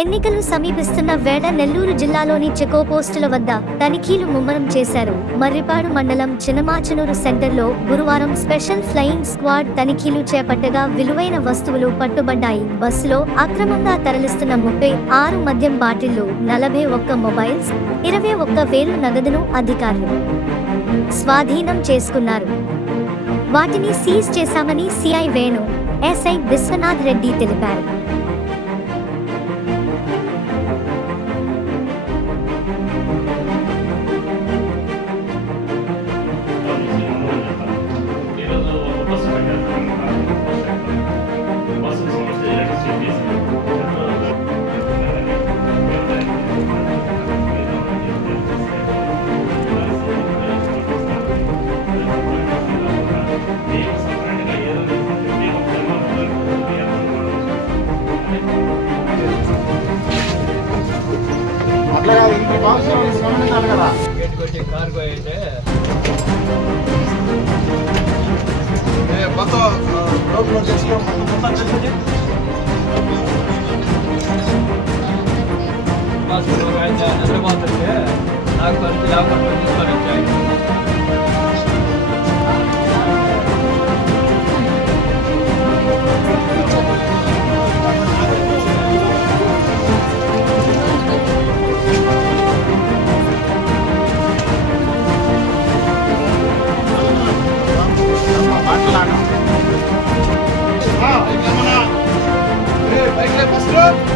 ఎన్నికలు సమీపిస్తున్న వేళ నెల్లూరు జిల్లాలోని చెకోపోస్టుల వద్ద తనిఖీలు ముమ్మరం చేశారు. మర్రిపాడు మండలం చినమాచనూరు సెంటర్లో గురువారం స్పెషల్ ఫ్లయింగ్ స్క్వాడ్ తనిఖీలు చేపట్టగా విలువైన వస్తువులు పట్టుబడ్డాయి. బస్సులో అక్రమంగా తరలిస్తున్న ముప్పై ఆరు మద్యం బాటిళ్ళు నలభై ఒక్క మొబైల్స్ ఇరవై ఒక్క వేలు నగదును అధికారులు స్వాధీనం చేసుకున్నారు. వాటిని సీజ్ చేశామని సిఐ వేణు ఎస్ఐ విశ్వనాథ్ రెడ్డి తెలిపారు. అట్లా కాదు ఇంత బాక్స్ గమనించాలి కదా. గేట్ కొట్టి కార్గో అయితే ఏ, మొత్తం రోడ్లో చేసుకో మొత్తం నాకు తీసుకొని వచ్చాయి 哥